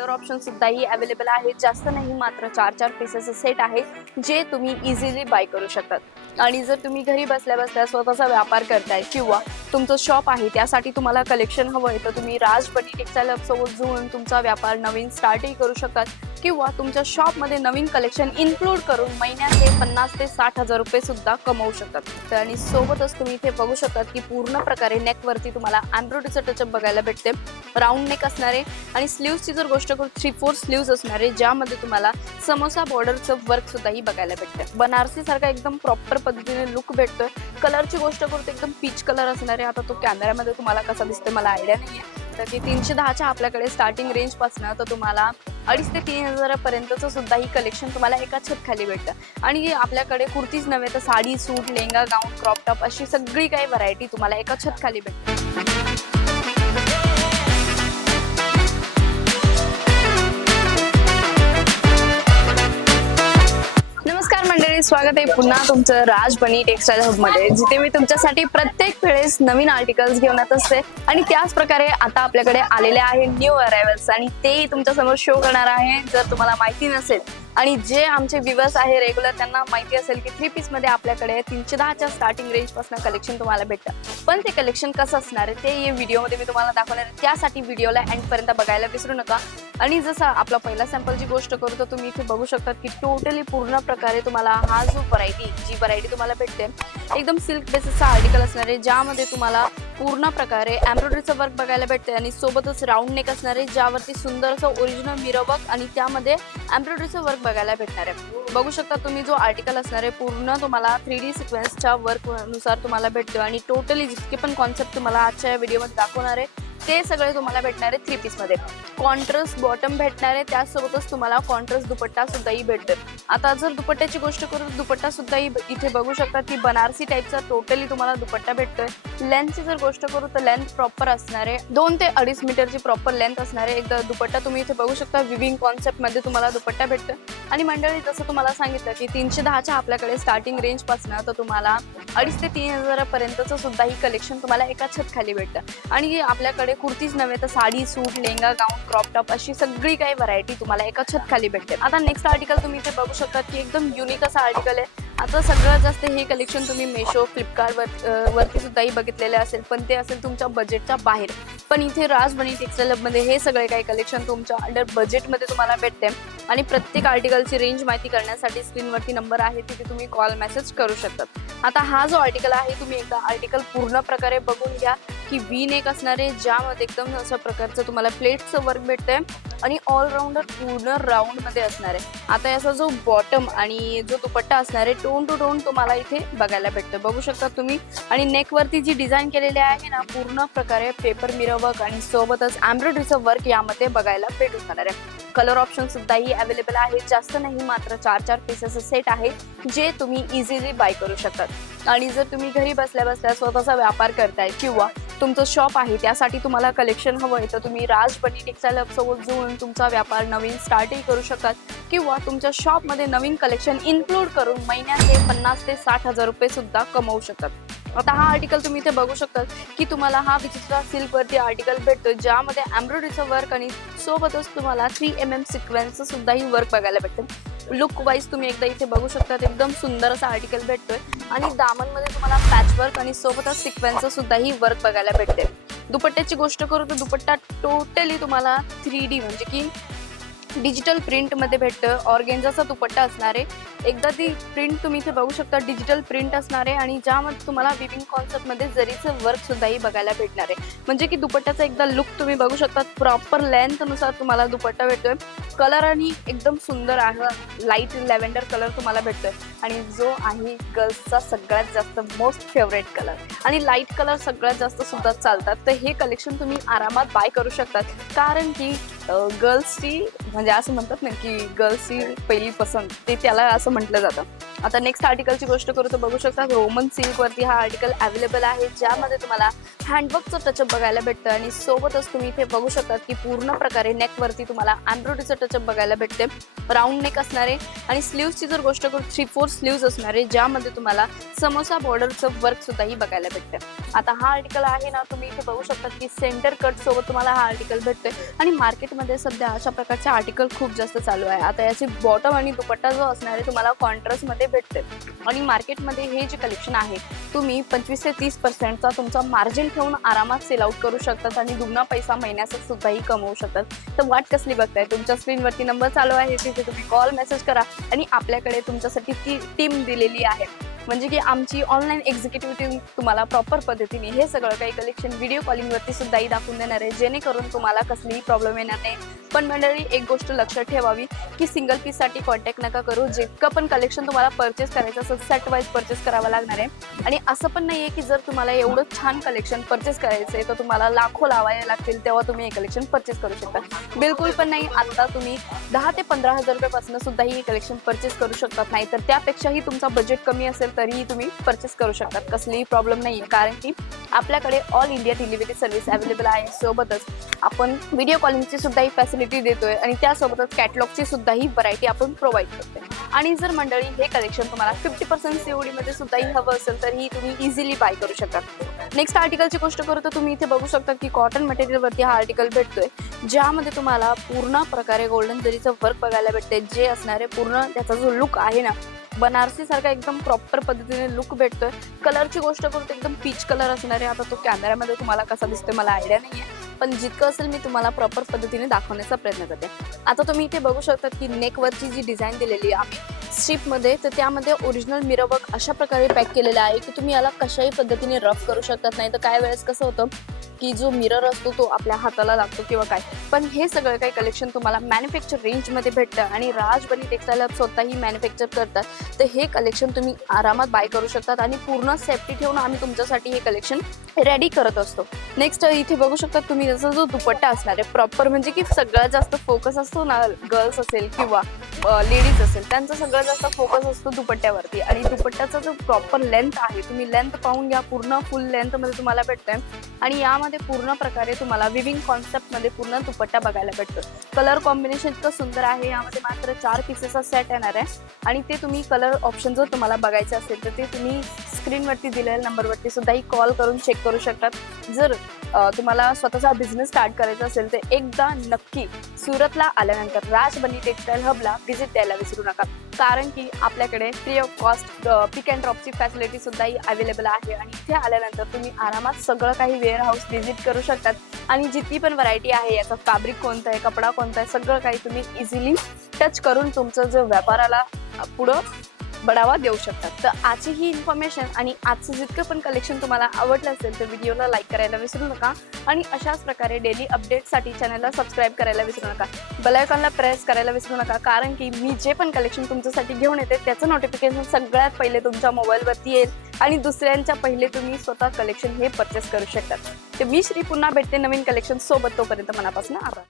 Colour option सुद्धाही available आहेत. जास्त नाही मात्र चार चार पीसेस सेट आहे जे तुम्ही इझिली बाय करू शकतात. आणि जर तुम्ही घरी बसल्या बसल्या स्वतःचा व्यापार करताय किंवा तुमचं शॉप आहे त्यासाठी तुम्हाला कलेक्शन हवं आहे तर तुम्ही राज बटी टेक्स्टाईल सोबत जुळून तुमचा व्यापार नवीन स्टार्टही करू शकतात. किंवा तुमच्या शॉपमध्ये नवीन कलेक्शन इन्क्लूड करून महिन्याचे पन्नास ते साठ हजार रुपये सुद्धा कमवू शकतात. तर आणि सोबतच तुम्ही इथे बघू शकतात की पूर्ण प्रकारे नेकवरती तुम्हाला एम्ब्रॉयडरीचं टचअप बघायला भेटते. राऊंड नेक असणारे आणि स्लीव्सची जर गोष्ट करू थ्री फोर स्लीव्स असणारे ज्यामध्ये तुम्हाला समोसा बॉर्डरचं वर्क सुद्धाही बघायला भेटतं. बनारसी सारखा एकदम प्रॉपर पद्धतीने लुक भेटतोय. कलरची गोष्ट करू तर एकदम पीच कलर असणारे आता तो कॅमेऱ्यामध्ये तुम्हाला कसा दिसतोय मला आयडिया नाहीये. तर की तीनशे दहाच्या आपल्याकडे स्टार्टिंग रेंज तर तुम्हाला अडीच ते तीन हजारापर्यंतचं सुद्धा ही कलेक्शन तुम्हाला एका छत खाली भेटतं. आणि आपल्याकडे कुर्तीच नव्हे तर sari suit lehenga gown crop top अशी सगळी काही व्हरायटी तुम्हाला एका छत खाली भेटते. स्वागत आहे पुन्हा तुमचं राज बनी टेक्स्टाईल हबमध्ये जिथे मी तुमच्यासाठी प्रत्येक वेळेस नवीन आर्टिकल्स घेऊन येत असते. आणि त्याच प्रकारे आता आपल्याकडे आलेले आहे न्यू अरायवल्स आणि तेही तुमच्यासमोर शो करणार आहे. जर तुम्हाला माहिती नसेल आणि जे आमचे व्ह्युअर्स आहे रेग्युलर त्यांना माहिती असेल की थ्री पीसमध्ये आपल्याकडे तीनशे दहाच्या स्टार्टिंग रेंजपासून कलेक्शन तुम्हाला भेटतं. पण ते कलेक्शन कसं असणार आहे ते या व्हिडिओमध्ये मी तुम्हाला दाखवणार आहे. त्यासाठी व्हिडिओला एंड पर्यंत बघायला विसरू नका. आणि जसं आपला पहिला सॅम्पलची गोष्ट करू तर तुम्ही इथे बघू शकता की टोटली पूर्ण प्रकारे तुम्हाला हा जो व्हरायटी जी व्हरायटी तुम्हाला भेटते एकदम सिल्क बेसिसचा आर्टिकल असणार आहे ज्यामध्ये तुम्हाला पूर्ण प्रकारे एम्ब्रॉयडरीचं वर्क बघायला भेटते आणि सोबतच राऊंड नेक असणार आहे ज्यावरती सुंदर असं ओरिजिनल मिरवक आणि त्यामध्ये एम्ब्रॉयडरीचं वर्क बघायला भेटणार आहे. बघू शकता तुम्ही जो आर्टिकल असणार आहे पूर्ण तुम्हाला थ्री डी सिक्वेन्सच्या वर्कनुसार तुम्हाला भेटतो आणि टोटली जितके पण कॉन्सेप्ट तुम्हाला आजच्या या व्हिडिओमध्ये दाखवणार आहे ते सगळे तुम्हाला भेटणार आहे थ्री पीसमध्ये कॉन्ट्रस्ट बॉटम भेटणार आहे त्यासोबतच तुम्हाला कॉन्ट्रस्ट दुपट्टा सुद्धाही भेटतो आता जर दुपट्ट्याची गोष्ट करू दुपट्टा सुद्धाही इथे बघू शकता की बनारसी टाईपचा टोटली तुम्हाला दुपट्टा भेटतोय. लेंथची जर गोष्ट करू तर लेंथ प्रॉपर असणार आहे दोन ते अडीच मीटरची प्रॉपर लेंथ असणार आहे एकदा दुपट्टा तुम्ही इथे बघू शकता. विविंग कॉन्सेप्टमध्ये तुम्हाला दुपट्टा भेटतो आणि मंडळी जसं तुम्हाला सांगितलं की तीनशे दहाच्या आपल्याकडे स्टार्टिंग रेंजपासून तर तुम्हाला अडीच ते तीन हजारापर्यंतचं सुद्धा ही कलेक्शन तुम्हाला एका छत खाली भेटतं. आणि आपल्याकडे कुर्तीच नव्हे तर sari suit lehenga gown crop top अशी सगळी काही व्हरायटी तुम्हाला एका छत खाली भेटते. आता नेक्स्ट आर्टिकल तुम्ही इथे बघू शकता की एकदम युनिक असं आर्टिकल आहे. आता सगळ्यात जास्त हे कलेक्शन तुम्ही मेशो फ्लिपकार्ट वर वरती सुद्धाही बघितलेले असेल पण ते असेल तुमच्या बजेटच्या बाहेर. पण इथे राजमणी टेक्स्टाईल हे सगळे काही कलेक्शन तुमच्या अंडर बजेटमध्ये तुम्हाला भेटते. आणि प्रत्येक आर्टिकलची रेंज माहिती करण्यासाठी स्क्रीनवरती नंबर आहे तिथे तुम्ही कॉल मेसेज करू शकतात आता हा जो आर्टिकल आहे तुम्ही एकदा आर्टिकल पूर्ण प्रकारे बघून घ्या. की वी नेक असणारे ज्यामध्ये एकदम अशा प्रकारचं तुम्हाला प्लेटचं वर्क भेटतंय आणि ऑलराऊंडर पूर्ण राऊंडमध्ये असणार आहे. आता याचा जो बॉटम आणि जो दुपट्टा असणार आहे टोन टू टोन तुम्हाला इथे बघायला भेटतं. बघू शकता तुम्ही. आणि नेकवरती जी डिझाईन केलेली आहे ना पूर्ण प्रकारे पेपर मिरर वर्क आणि सोबतच एम्ब्रॉयडरीचं वर्क यामध्ये बघायला भेटून जाणार आहे. कलर ऑप्शन सुद्धाही अवेलेबल आहे जास्त नाही मात्र चार चार पीसेस सेट आहे जे तुम्ही इझिली बाय करू शकतात. आणि जर तुम्ही घरी बसल्या बसल्या स्वतःचा व्यापार करताय किंवा तुमचं शॉप आहे त्यासाठी तुम्हाला कलेक्शन हवं आहे तर तुम्ही राज बटी टेक्स्टाईल हबसोबत जुळून तुमचा व्यापार नवीन स्टार्टही करू शकतात किंवा तुमच्या शॉपमध्ये नवीन कलेक्शन इन्क्लूड करून महिन्याचे पन्नास ते साठ हजार रुपये सुद्धा कमवू शकतात आता हा आर्टिकल तुम्ही इथे बघू शकता की तुम्हाला हा विचित्र सिल्कवरती आर्टिकल भेटतो ज्यामध्ये एम्ब्रॉयडरीचं वर्क आणि सोबतच तुम्हाला थ्री एम एम सिक्वेन्सचं सुद्धाही वर्क बघायला भेटतं. लुक वाईज तुम्ही एकदा इथे बघू शकता एकदम सुंदर असा आर्टिकल भेटतोय. आणि दामनमध्ये तुम्हाला पॅच वर्क आणि सोबतच सिक्वेन्सचं सुद्धाही वर्क बघायला भेटते दुपट्ट्याची गोष्ट करू तर दुपट्टा टोटली तुम्हाला थ्री डी म्हणजे की डिजिटल प्रिंटमध्ये भेटतं. ऑर्गेन्झाचा दुपट्टा असणार. आहे एकदा ती प्रिंट तुम्ही इथे बघू शकता. डिजिटल प्रिंट असणार आहे आणि ज्यामध्ये तुम्हाला विविंग कॉन्सेप्टमध्ये जरीचं वर्क सुद्धाही बघायला भेटणार आहे. म्हणजे की दुपट्ट्याचा एकदा लुक तुम्ही बघू शकता. प्रॉपर लेंथनुसार तुम्हाला दुपट्टा भेटतोय. कलर आणि एकदम सुंदर आहे. लाइट लॅव्हेंडर कलर तुम्हाला भेटतोय. आणि जो आहे गर्ल्सचा सगळ्यात जास्त मोस्ट फेवरेट कलर. आणि लाइट कलर सगळ्यात जास्त सुद्धा चालतात. तर हे कलेक्शन तुम्ही आरामात बाय करू शकतात. कारण की गर्ल्सची म्हणजे असं म्हणतात ना की गर्ल्सची पहिली पसंत ते त्याला असं म्हटलं जातं. आता नेक्स्ट आर्टिकलची गोष्ट करू तर बघू शकता रोमन सिल्क वरती हा आर्टिकल अवेलेबल आहे ज्यामध्ये तुम्हाला हँडवर्कचं टचअप बघायला भेटतं आणि सोबतच तुम्ही इथे बघू शकता की पूर्ण प्रकारे नेकवरती तुम्हाला एम्ब्रॉयडरीचं टचअप बघायला भेटते. राऊंड नेक असणारे आणि स्लीव्सची जर गोष्ट करू थ्री फोर स्लीव्स असणारे ज्यामध्ये तुम्हाला समोसा बॉर्डरचं वर्क सुद्धाही बघायला भेटतं. आता हा आर्टिकल आहे ना तुम्ही इथे बघू शकता की सेंटर कट सोबत तुम्हाला हा आर्टिकल भेटतोय. आणि मार्केटमध्ये सध्या अशा प्रकारचे आर्टिकल खूप जास्त चालू आहे. आता याची बॉटम आणि दुपट्टा जो असणार आहे तुम्हाला कॉन्ट्रास्टमध्ये भेटते आणि मार्केटमध्ये हे जे कलेक्शन आहे तुम्ही पंचवीस ते तीस पर्सेंटचा तुमचा मार्जिन ठेवून आरामात सेल आउट करू शकतात आणि दुगना पैसा महिन्याचा सुद्धाही कमवू शकतात. तर वाट कसली बघताय? तुमच्या स्क्रीनवरती नंबर चालू आहे. तिथे तुम्ही कॉल मेसेज करा आणि आपल्याकडे तुमच्यासाठी ती टीम दिलेली आहे. म्हणजे की आमची ऑनलाईन एक्झिक्युटिव्ह टीम तुम्हाला प्रॉपर पद्धतीने हे सगळं काही कलेक्शन व्हिडिओ कॉलिंगवरती सुद्धाही दाखवून देणार आहे. जेणेकरून तुम्हाला कसलीही प्रॉब्लेम येणार नाही. पण मंडळी एक गोष्ट लक्षात ठेवावी की सिंगल पीससाठी कॉन्टॅक्ट नका करू. जितकं पण कलेक्शन तुम्हाला परचेस करायचं असेल सेट वाईज परचेस करावं लागणार आहे. आणि असं पण नाही आहे की जर तुम्हाला एवढं छान कलेक्शन परचेस करायचं आहे तर तुम्हाला लाखो लावायला लागतील तेव्हा तुम्ही हे कलेक्शन परचेस करू शकता. बिलकुल पण नाही. आता तुम्ही दहा ते पंधरा हजार रुपयापासून सुद्धा ही कलेक्शन परचेस करू शकतात. नाही तर त्यापेक्षाही तुमचा बजेट कमी असेल तरीही तुम्ही परचेस करू शकतात. कसलीही प्रॉब्लेम नाही आहे कारण की आपल्याकडे all India delivery service available आहे. सोबतच आपण व्हिडिओ कॉलिंगची सुद्धा ही फॅसिलिटी देतोय आणि त्यासोबतच कॅटलॉगची सुद्धा ही व्हरायटी आपण प्रोव्हाइड करतोय. आणि जर मंडळी हे कलेक्शन तुम्हाला फिफ्टी पर्सेंट सीओडीमध्ये सुद्धाही हवं असेल तर ही तुम्ही इझिली बाय करू शकता. नेक्स्ट आर्टिकलची गोष्ट करू तर तुम्ही इथे बघू शकता की कॉटन मटेरियलवरती हा आर्टिकल भेटतोय. ज्यामध्ये तुम्हाला पूर्ण प्रकारे गोल्डन जरीचं वर्क बघायला भेटते जे असणारे पूर्ण त्याचा जो लुक आहे ना बनारसी सारखा एकदम प्रॉपर पद्धतीने लुक भेटतोय. कलरची गोष्ट करू तर एकदम पीच कलर असणार आहे. आता तो कॅमेऱ्यामध्ये तुम्हाला कसा दिसतोय मला आयडिया नाहीये. पण जितकं असेल मी तुम्हाला प्रॉपर पद्धतीने दाखवण्याचा प्रयत्न करते. आता तुम्ही इथे बघू शकता की नेकवरची जी डिझाईन दिलेली आहे स्ट्रीपमध्ये तर त्यामध्ये ओरिजिनल मिरर वर्क अशा प्रकारे पॅक केलेलं आहे की तुम्ही याला कशाही पद्धतीने रफ करू शकतात. नाही तर काय वेळेस कसं होतं की जो मिरर असतो तो आपल्या हाताला लागतो किंवा काय. पण हे सगळं काही कलेक्शन तुम्हाला मॅन्युफॅक्चर रेंजमध्ये भेटतं आणि राजबनी टेक्स्टाईल हब स्वतःही मॅन्युफॅक्चर करतात. तर हे कलेक्शन तुम्ही आरामात बाय करू शकतात आणि पूर्ण सेफ्टी ठेवून आम्ही तुमच्यासाठी हे कलेक्शन रेडी करत असतो. नेक्स्ट इथे बघू शकता तुम्ही जसं जो दुपट्टा असणार आहे प्रॉपर म्हणजे की सगळ्यात जास्त फोकस असतो ना गर्ल्स असेल किंवा लेडीज असेल त्यांचा सगळ्यात जास्त फोकस असतो दुपट्ट्यावरती. आणि दुपट्ट्याचा जो प्रॉपर लेंथ आहे तुम्ही लेंथ पाहून घ्या पूर्ण फुल लेंथमध्ये तुम्हाला भेटतंय. आणि यामध्ये पूर्ण प्रकारे तुम्हाला विविंग कॉन्सेप्टमध्ये पूर्ण दुपट्टा बघायला भेटतो. कलर कॉम्बिनेशन इतकं सुंदर आहे यामध्ये मात्र चार पीसेसचा सेट येणार आहे. आणि ते तुम्ही कलर ऑप्शन जर तुम्हाला बघायचे असेल तर ते तुम्ही स्क्रीनवरती दिलेल्या नंबरवरती सुद्धाही कॉल करून चेक करू शकतात. जर तुम्हाला स्वतःचा बिझनेस स्टार्ट करायचा असेल तर एकदा नक्की सुरतला आल्यानंतर राजबनी टेक्सटाईल हबला व्हिजिट द्यायला विसरू नका. कारण की आपल्याकडे free of cost pick and ड्रॉपची facility सुद्धाही अवेलेबल आहे आणि इथे आल्यानंतर तुम्ही आरामात सगळं काही वेअर हाऊस व्हिजिट करू शकतात. आणि जितकी पण व्हरायटी आहे याचा फॅब्रिक कोणता आहे कपडा कोणता आहे सगळं काही तुम्ही इझिली टच करून तुमचं जो व्यापाराला पुढं बढावा देऊ शकतात. तर आजची ही इन्फॉर्मेशन आणि आजचं जितकं पण कलेक्शन तुम्हाला आवडलं असेल तर व्हिडिओला लाईक करायला विसरू नका. आणि अशाच प्रकारे डेली अपडेटसाठी चॅनलला सबस्क्राईब करायला विसरू नका. बेलायकॉनला प्रेस करायला विसरू नका कारण की मी जे पण कलेक्शन तुमच्यासाठी घेऊन येते त्याचं नोटिफिकेशन सगळ्यात पहिले तुमच्या मोबाईलवरती येईल आणि दुसऱ्यांच्या पहिले तुम्ही स्वतः कलेक्शन हे परचेस करू शकतात. तर मी श्री पुन्हा भेटते नवीन कलेक्शन सोबत तोपर्यंत मनापासून आभार.